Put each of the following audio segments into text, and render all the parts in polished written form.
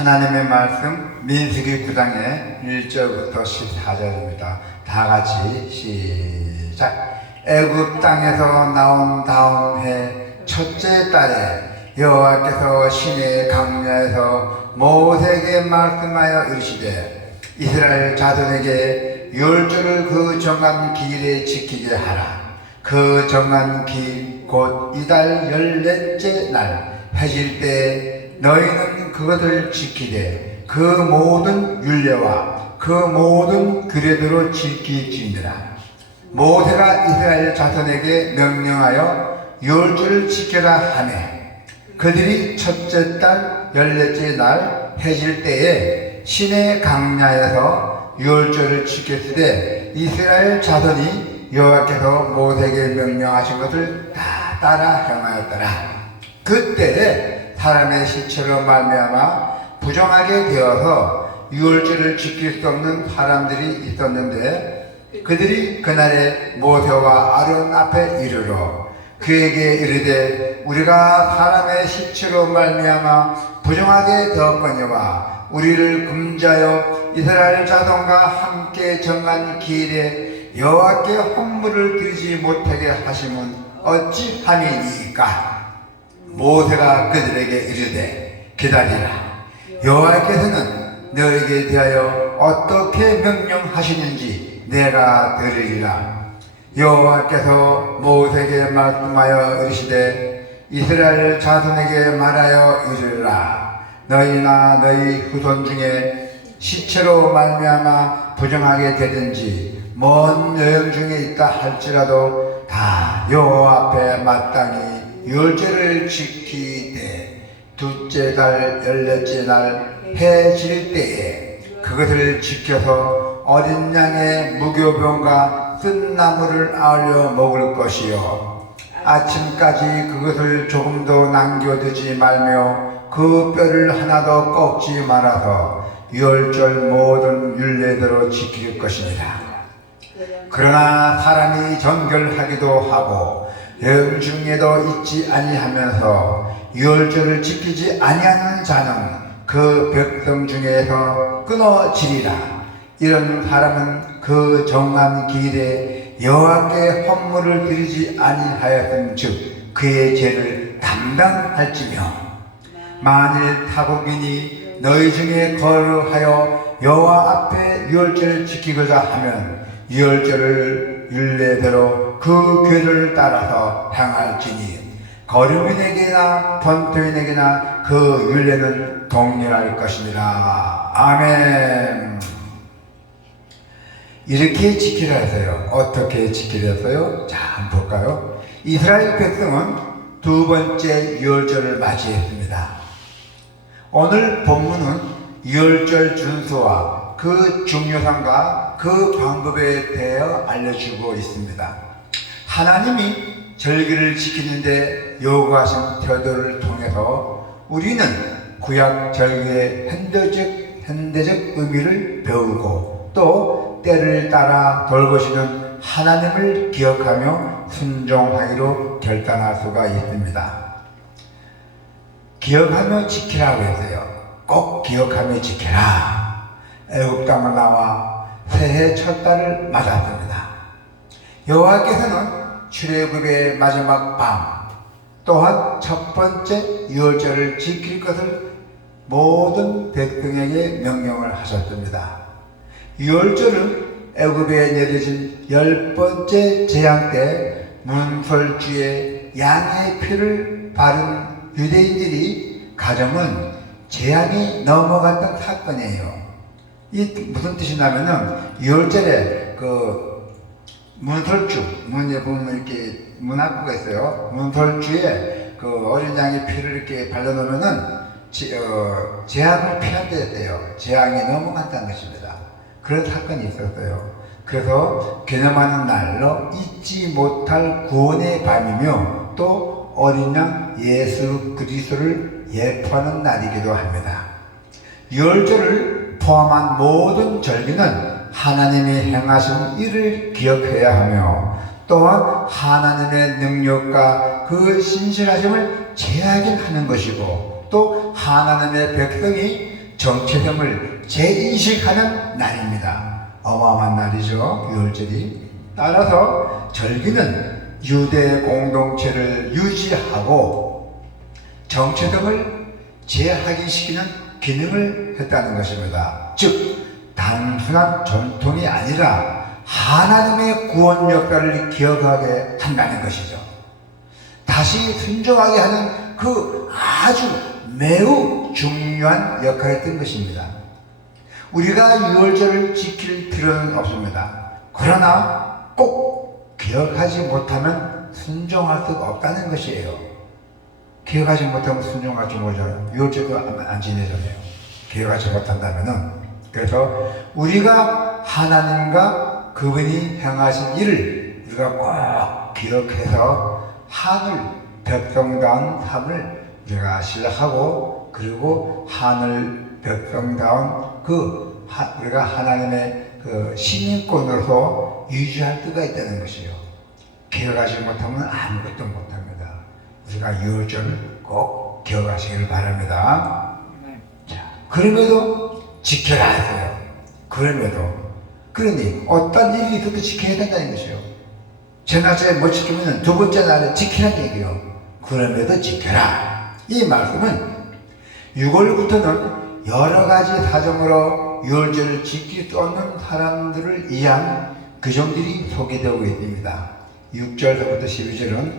하나님의 말씀 민수기 9장의 1절부터 14절입니다. 다 같이 시작. 애굽 땅에서 나온 다음 해 첫째 달에 여호와께서 시내 강야에서 모세에게 말씀하여 이르시되 이스라엘 자손에게 율조를 그 정한 기일에 지키게 하라. 그 정한 기일 곧 이달 14째 날 해질 때 너희는 그것을 지키되 그 모든 율례와 그 모든 규례대로 지킬지니라. 모세가 이스라엘 자손에게 명령하여 율조를 지켜라 하며 그들이 첫째 달 14째 날 해질 때에 시내 강야에서 율조를 지켰으되 이스라엘 자손이 여호와께서 모세에게 명령하신 것을 다 따라 행하였더라. 그때에 사람의 시체로 말미암아 부정하게 되어서 율조를 지킬 수 없는 사람들이 있었는데 그들이 그날에 모세와 아론 앞에 이르러 그에게 이르되 우리가 사람의 시체로 말미암아 부정하게 되었거니와 우리를 금지하여 이스라엘 자손과 함께 정한 기일에 여호와께 헌물을 드리지 못하게 하심은 어찌함이니까. 모세가 그들에게 이르되 기다리라. 여호와께서는 너에게 대하여 어떻게 명령하시는지 내가 들으리라. 여호와께서 모세에게 말씀하여 이르시되 이스라엘 자손에게 말하여 이르라. 너희나 너희 후손 중에 시체로 말미암아 부정하게 되든지 먼 여행 중에 있다 할지라도 다 여호와 앞에 마땅히 율제를 지키되 둘째 달 14째 날 해 질 때에 그것을 지켜서 어린 양의 무교병과 쓴 나물을 아울러 먹을 것이요 아침까지 그것을 조금도 남겨두지 말며 그 뼈를 하나도 꺾지 말아서 유월절 모든 율례대로 지킬 것입니다. 그러나 사람이 정결하기도 하고 여행 중에도 잊지 아니하면서 유월절을 지키지 아니하는 자는 그 백성 중에서 끊어지리라. 이런 사람은 그 정한 기일에 여호와께 헌물을 드리지 아니하였은즉 그의 죄를 담당할지며 만일 타국인이 너희 중에 거류하여 여호와 앞에 유월절을 지키고자 하면 유월절을 율례대로 그 규례를 따라서 행할지니 거류민에게나 본토인에게나 그 율례는 동일할 것이니라. 아멘. 이렇게 지키라 했어요. 어떻게 지키라 했어요? 자, 한번 볼까요? 이스라엘 백성은 두 번째 유월절을 맞이했습니다. 오늘 본문은 유월절 준수와 그 중요성과 그 방법에 대하여 알려주고 있습니다. 하나님이 절기를 지키는데 요구하신 태도를 통해서 우리는 구약 절기의 현대적 의미를 배우고 또 때를 따라 돌보시는 하나님을 기억하며 순종하기로 결단할 수가 있습니다. 기억하며 지키라고 했어요. 꼭 기억하며 지켜라. 애굽 땅을 나와 새해 첫 달을 맞았습니다. 여호와께서는 출애굽의 마지막 밤 또한 첫 번째 유월절을 지킬 것을 모든 백성에게 명령을 하셨습니다. 유월절은 애굽에 내려진 10번째 재앙 때 문설주에 양의 피를 바른 유대인들이 가정은 재앙이 넘어갔던 사건이에요. 이 무슨 뜻이냐면은 유월절에 그 문설주 문에 보면 이렇게 문학구가 있어요. 문설주에 그 어린 양의 피를 이렇게 발라놓으면은 재앙을 피한다 했대요. 재앙이 넘어갔다는 것입니다. 그런 사건이 있었어요. 그래서 개념하는 날로 잊지 못할 구원의 밤이며 또 어린 양 예수 그리스도를 예표하는 날이기도 합니다. 유월절을 포함한 모든 절기는 하나님이 행하신 일을 기억해야 하며 또한 하나님의 능력과 그 신실하심을 재확인하는 것이고 또 하나님의 백성이 정체됨을 재인식하는 날입니다. 어마어마한 날이죠, 유월절이. 따라서 절기는 유대 공동체를 유지하고 정체됨을 재확인시키는 기능을 했다는 것입니다. 즉 단순한 전통이 아니라 하나님의 구원 역사를 기억하게 한다는 것이죠. 다시 순종하게 하는 그 아주 매우 중요한 역할을 했던 것입니다. 우리가 유월절을 지킬 필요는 없습니다. 그러나 꼭 기억하지 못하면 순종할 수가 없다는 것이에요. 기억하지 못하면 순종할지 모르잖아요. 유월절도 안 지내잖아요. 기억하지 못한다면은. 그래서 우리가 하나님과 그분이 행하신 일을 우리가 꼭 기억해서 하늘 백성다운 삶을 우리가 시작하고, 그리고 하늘 백성다운 우리가 하나님의 그 시민권으로서 유지할 수가 있다는 것이요. 기억하지 못하면 아무것도 못합니다. 우리가 유월절을 꼭 기억하시길 바랍니다. 자, 그럼에도 지켜라 했어요. 그러니 어떤 일이 있어도 지켜야 된다는 것이요. 제날짜에 못 지키면 두 번째 날에 지키라는 얘기요. 그럼에도 지켜라. 이 말씀은 6월부터는 여러 가지 사정으로 유월절을 지킬 수 없는 사람들을 위한 규정들이 소개되고 있습니다. 6절부터 12절은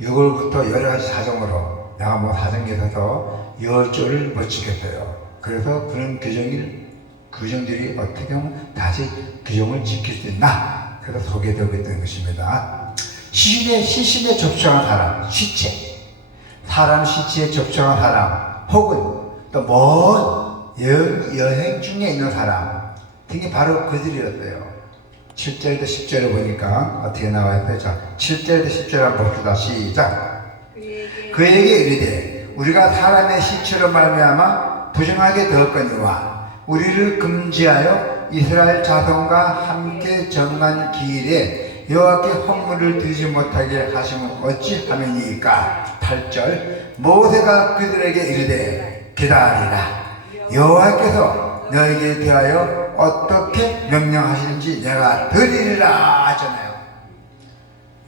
6월부터 여러 가지 사정으로 내가 뭐 사정이 있어서 유월절을 못 지켰어요. 그래서 그런 규정들이 어떻게 하면 다시 규정을 지킬 수 있나? 그래서 소개되고 있던 것입니다. 시신에 접촉한 사람, 사람 시체에 접촉한 사람, 혹은 또 먼 여행 중에 있는 사람 등이 바로 그들이었어요. 7절부터 10절을 보니까 어떻게 나와있어요? 자, 7절부터 10절 한번 봅시다. 시작. 그에게 이르되 우리가 사람의 시체로 말미암아 부정하게 되었거니와 우리를 금지하여 이스라엘 자손과 함께 정한 기일에 여호와께 헌물을 드리지 못하게 하심은 어찌하면이까. 8절. 모세가 그들에게 이르되 기다리라. 여호와께서 너에게 대하여 어떻게 명령하시는지 내가 들으리라 하잖아요.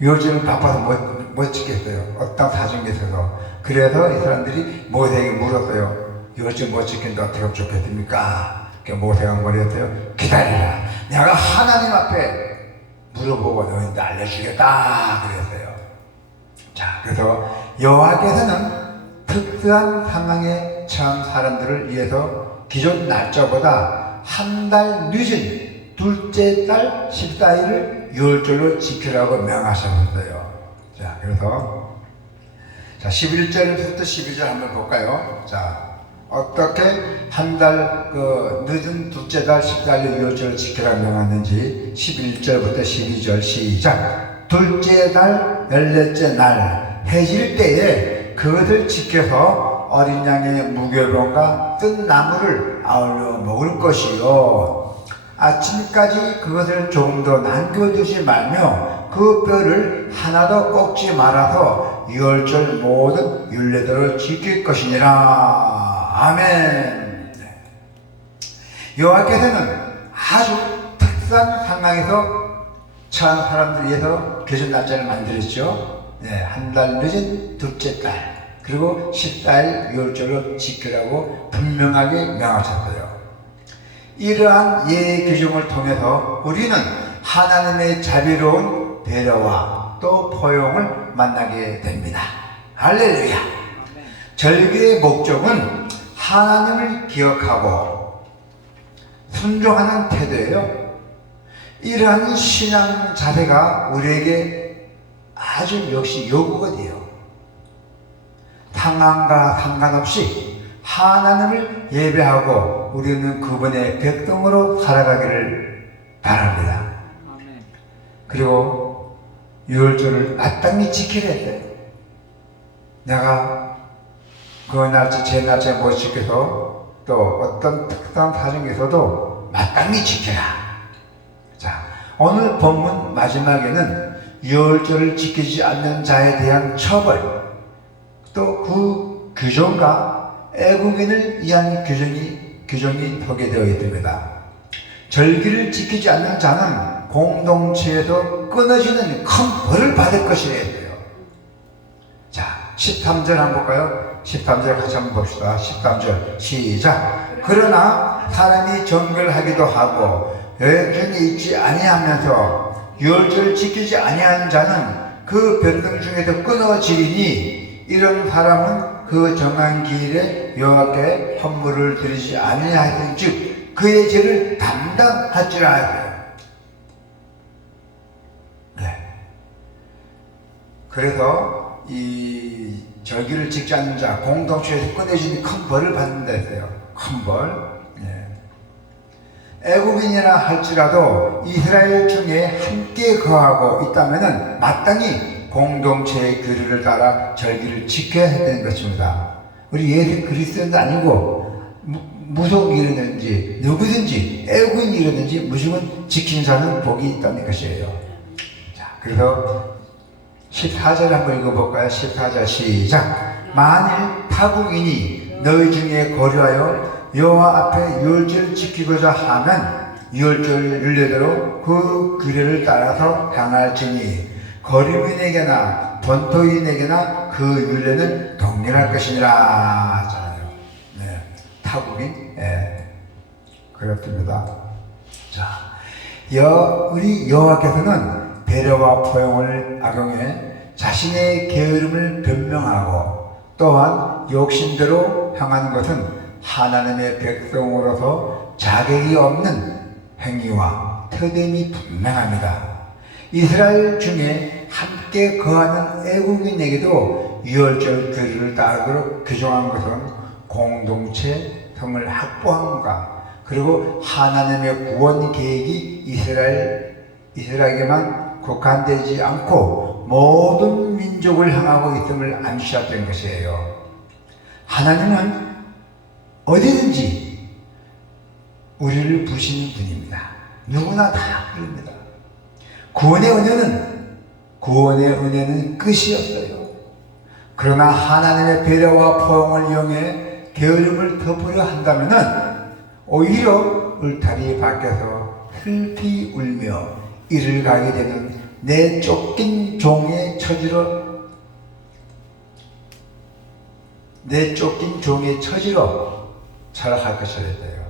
요즘 바빠서 못 지켰어요. 어떤 사정이 있어서. 그래서 이 사람들이 모세에게 물었어요. 요즘 못 지킨다 어떻게 하면 좋겠습니까? 모세가 뭐랬어요? 기다리라. 내가 하나님 앞에 물어보고 너희한테 알려주겠다 그랬어요. 자, 그래서 여호와께서는 특수한 상황에 처한 사람들을 위해서 기존 날짜보다 한 달 늦은 둘째 달 14일을 유월절로 지키라고 명하셨어요. 자, 그래서 11절부터 12절 한번 볼까요? 자, 어떻게 한 달 늦은 둘째 달 14일 유월절을 지키라고 명하는지 11절부터 12절 시작. 둘째 달 14째 날 해질 때에 그것을 지켜서 어린 양의 무교병과 뜬 나무를 아울러 먹을 것이요. 아침까지 그것을 조금 더 남겨두지 말며 그 뼈를 하나도 꺾지 말아서 유월절 모든 율례대로 지킬 것이니라. 아멘. 여호와께서는 아주 특수한 상황에서 처한 사람들 위해서 계절 날짜를 만들었죠. 네, 한 달 늦은 둘째 달 그리고 14일 유월절로 지키라고 분명하게 명하셨어요. 이러한 예의 규정을 통해서 우리는 하나님의 자비로운 배려와 또 포용을 만나게 됩니다. 할렐루야. 절기의 목적은 하나님을 기억하고 순종하는 태도예요. 이러한 신앙 자세가 우리에게 아주 역시 요구가 돼요. 상황과 상관없이 하나님을 예배하고 우리는 그분의 백성으로 살아가기를 바랍니다. 그리고 유월절을 마땅히 지키려 했어요. 내가 그 날짜 제 날짜에 못 지켜서 또 어떤 특수한 사정에서도 마땅히 지켜라. 자, 오늘 본문 마지막에는 유월절을 지키지 않는 자에 대한 처벌 또 그 규정과 애국인을 위한 규정이 규정이 서게 되어 있습니다. 절기를 지키지 않는 자는 공동체에서 끊어지는 큰 벌을 받을 것이라 했어요. 자, 13절 한번 볼까요? 13절 같이 한번 봅시다. 13절 시작. 그러나 사람이 정결하기도 하고 여행 중에 있지 아니하면서 유월절을 지키지 아니하는 자는 그 변동 중에서 끊어지리니 이런 사람은 그 정한 기일에 여호와께 헌물을 드리지 아니하든즉 그의 죄를 담당할지라 하세요. 네. 그래서 이 절기를 지키지 않는 자 공동체에서 끊어지니 큰 벌을 받는다 했어요. 큰 벌. 애국인이라 할지라도 이스라엘 중에 함께 거하고 있다면 마땅히 공동체의 규례를 따라 절기를 지켜야 되는 것입니다. 우리 예수 그리스도인도 아니고 무속이라든지 누구든지 애국인이라든지 무조건 지키는 자는 복이 있다는 것이에요. 자, 그래서 14절 한번 읽어볼까요? 14절 시작. 만일 타국인이 너희 중에 거류하여 여호와 앞에 유월절을 지키고자 하면 유월절 율례대로 그 규례를 따라서 행할지니 거류민에게나 본토인에게나 그 율례는 동일할 것이니라 하잖아요. 네, 타국인, 그렇습니다. 자, 우리 여호와께서는 배려와 포용을 악용해 자신의 게으름을 변명하고 또한 욕심대로 행하는 것은 하나님의 백성으로서 자격이 없는 행위와 터됨이 분명합니다. 이스라엘 중에 함께 거하는 애국인에게도 유월절 규례를 따르도록 규정한 것은 공동체 성을 확보함과 그리고 하나님의 구원 계획이 이스라엘에게만 국한되지 않고 모든 민족을 향하고 있음을 암시했던 것이에요. 하나님은 어디든지 우리를 부르시는 분입니다. 누구나 다 그럽니다. 구원의 은혜는 끝이 없어요. 그러나 하나님의 배려와 포용을 이용해 게으름을 덮으려 한다면 오히려 울타리 밖에서 슬피 울며 이를 가게 되는 내 쫓긴 종의 처지로 철학할 것이라 돼요.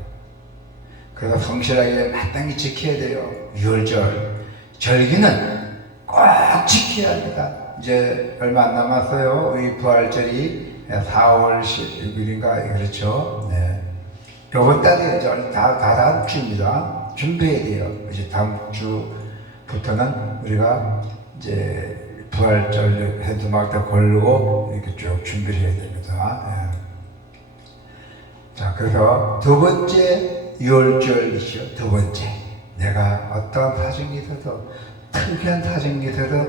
그래서 성실하게 마땅히 지켜야 돼요. 유월절 절기는 꼭 지켜야 합니다. 이제 얼마 안 남았어요. 우리 부활절이 4월 16일인가 그렇죠. 네. 이번 달이죠. 다음 주입니다. 준비해야 돼요. 이제 다음 주부터는 우리가 이제 부활절 헤드마크 걸고 이렇게 쭉 준비를 해야 됩니다. 네. 자, 그래서 두 번째 유월절이죠. 두 번째. 내가 어떤 사정이 있어서 특이한 사정이 있어서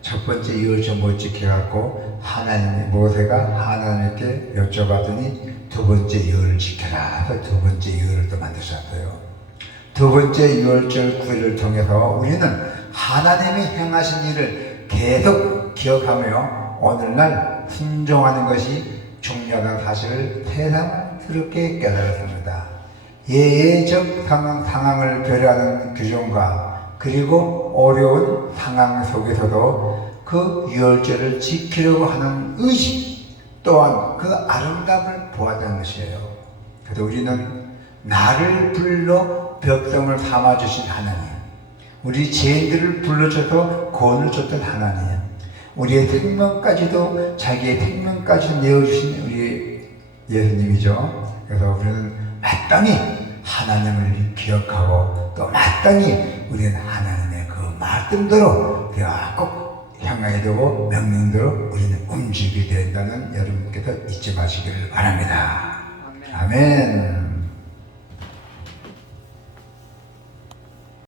첫 번째 유월절 못 지켜갖고 모세가 하나님께 여쭤봤더니 두 번째 유월을 지켜라. 두 번째 유월을 또 만드셨어요. 두 번째 유월절 구일을 통해서 우리는 하나님이 행하신 일을 계속 기억하며 오늘날 순종하는 것이 중요하다는 사실을 새삼스럽게 깨달았습니다. 예외적 상황을 배려하는 규정과 그리고 어려운 상황 속에서도 그 유월절을 지키려고 하는 의식 또한 그 아름다움을 보았다는 것이에요. 그래서 우리는 나를 불러 백성을 삼아주신 하나님, 우리 죄인들을 불러줘서 구원을 줬던 하나님, 우리의 생명까지도 자기의 생명까지 내어주신 우리 예수님이죠. 그래서 우리는 마땅히 하나님을 기억하고 또 마땅히 우리는 하나님의 그 말씀대로 우리가 꼭 향하게 되고 명령대로 우리는 움직이게 된다는 여러분께서 잊지 마시기를 바랍니다. 아멘.